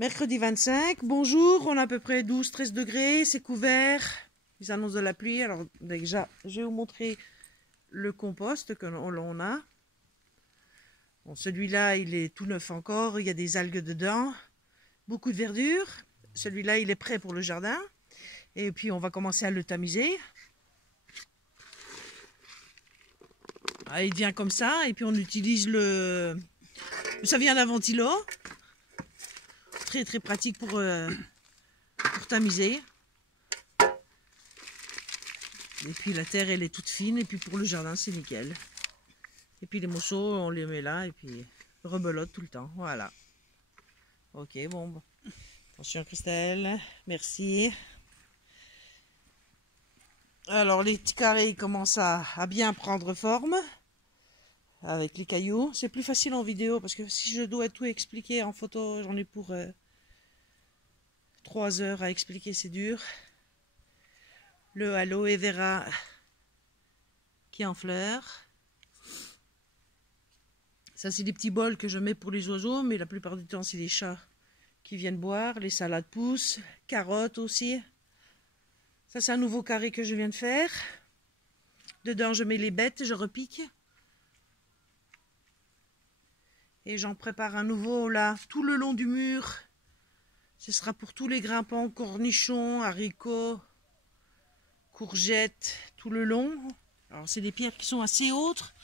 Mercredi 25, bonjour, on a à peu près 12-13 degrés, c'est couvert, ils annoncent de la pluie. Alors déjà, je vais vous montrer le compost que l'on a. Bon, celui-là, il est tout neuf encore, il y a des algues dedans, beaucoup de verdure. Celui-là, il est prêt pour le jardin. Et puis, on va commencer à le tamiser. Ah, il vient comme ça, et puis on utilise le... Ça vient d'un ventilo. Très très pratique pour tamiser. Et puis la terre elle est toute fine, et puis pour le jardin c'est nickel. Et puis les morceaux on les met là, et puis rebelote tout le temps, voilà. Ok, bon. Attention Christelle, merci. Alors les petits carrés commencent à bien prendre forme. Avec les cailloux, c'est plus facile en vidéo parce que si je dois tout expliquer en photo, j'en ai pour 3 heures à expliquer, c'est dur. Le aloe vera qui est en fleurs. Ça c'est des petits bols que je mets pour les oiseaux, mais la plupart du temps c'est les chats qui viennent boire. Les salades poussent, carottes aussi. Ça c'est un nouveau carré que je viens de faire. Dedans je mets les bêtes, je repique. Et j'en prépare un nouveau là, tout le long du mur. Ce sera pour tous les grimpants, cornichons, haricots, courgettes, tout le long. Alors c'est des pierres qui sont assez hautes,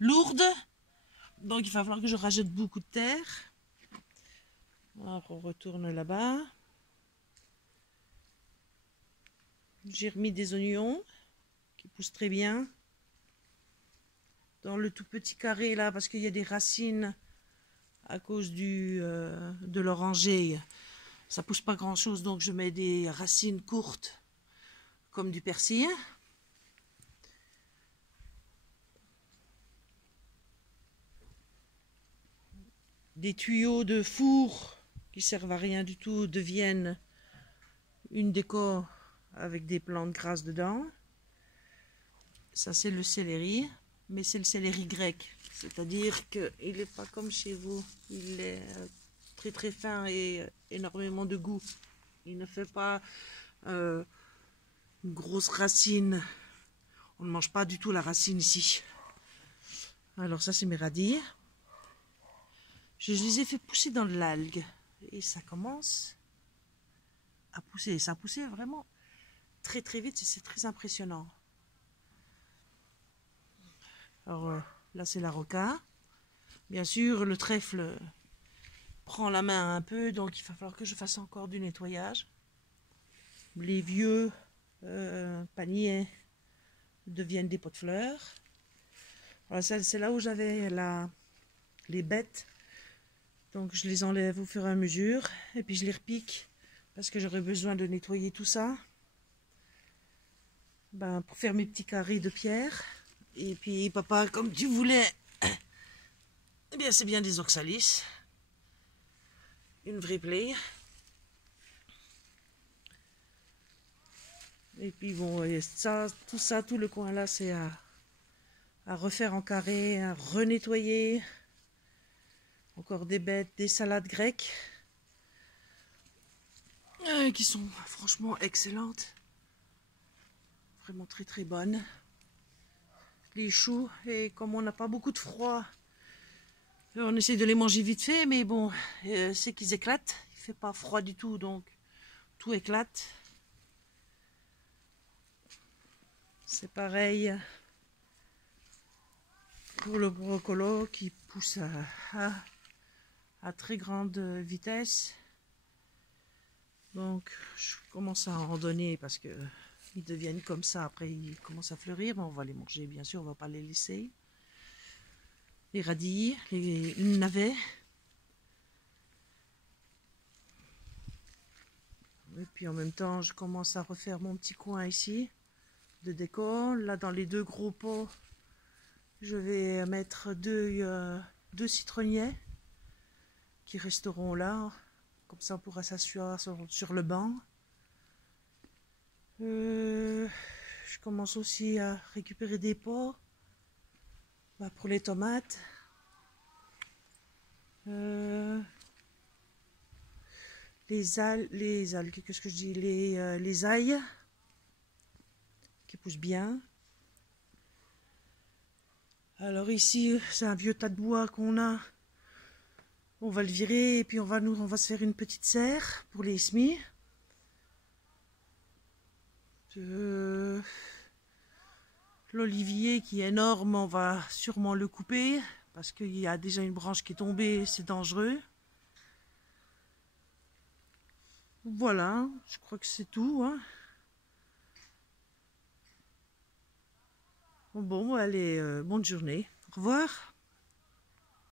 lourdes. Donc il va falloir que je rajoute beaucoup de terre. Alors on retourne là-bas. J'ai remis des oignons qui poussent très bien. Dans le tout petit carré là, parce qu'il y a des racines à cause de l'oranger. Ça pousse pas grand chose, donc je mets des racines courtes comme du persil. Des tuyaux de four qui servent à rien du tout deviennent une déco avec des plantes grasses dedans. Ça c'est le céleri, mais c'est le céleri grec, c'est-à-dire qu'il n'est pas comme chez vous, il est très très fin et énormément de goût. Il ne fait pas une grosse racine, on ne mange pas du tout la racine ici. Alors ça c'est mes radis. Je les ai fait pousser dans de l'algue et ça commence à pousser. Ça a poussé vraiment très très vite et c'est très impressionnant. Alors là c'est la roca. Bien sûr le trèfle prend la main un peu, donc il va falloir que je fasse encore du nettoyage. Les vieux paniers deviennent des pots de fleurs. Voilà, c'est là où j'avais les bêtes. Donc je les enlève au fur et à mesure et puis je les repique parce que j'aurai besoin de nettoyer tout ça pour faire mes petits carrés de pierre. Et puis papa, comme tu voulais, eh bien c'est bien des oxalis, une vraie plaie. Et puis bon, et ça, tout le coin là c'est à refaire en carré, à renettoyer. Encore des bêtes, des salades grecques qui sont franchement excellentes, vraiment très très bonnes. Les choux, et comme on n'a pas beaucoup de froid, on essaie de les manger vite fait, mais bon, c'est qu'ils éclatent. Il fait pas froid du tout, donc tout éclate. C'est pareil pour le brocolo qui pousse à très grande vitesse. Donc je commence à en donner parce que ils deviennent comme ça, après ils commencent à fleurir, mais on va les manger bien sûr, on va pas les laisser. Les radis, les navets. Et puis en même temps je commence à refaire mon petit coin ici de déco. Là dans les 2 gros pots je vais mettre deux citronniers qui resteront là. Comme ça on pourra s'asseoir sur le banc. Je commence aussi à récupérer des pots pour les tomates. les algues, qu'est-ce que je dis, les ailles qui poussent bien. Alors ici, c'est un vieux tas de bois qu'on a. On va le virer et puis on va se faire une petite serre pour les semis. L'olivier qui est énorme, on va sûrement le couper parce qu'il y a déjà une branche qui est tombée, c'est dangereux. Voilà, je crois que c'est tout, hein. Bon, allez, bonne journée. Au revoir.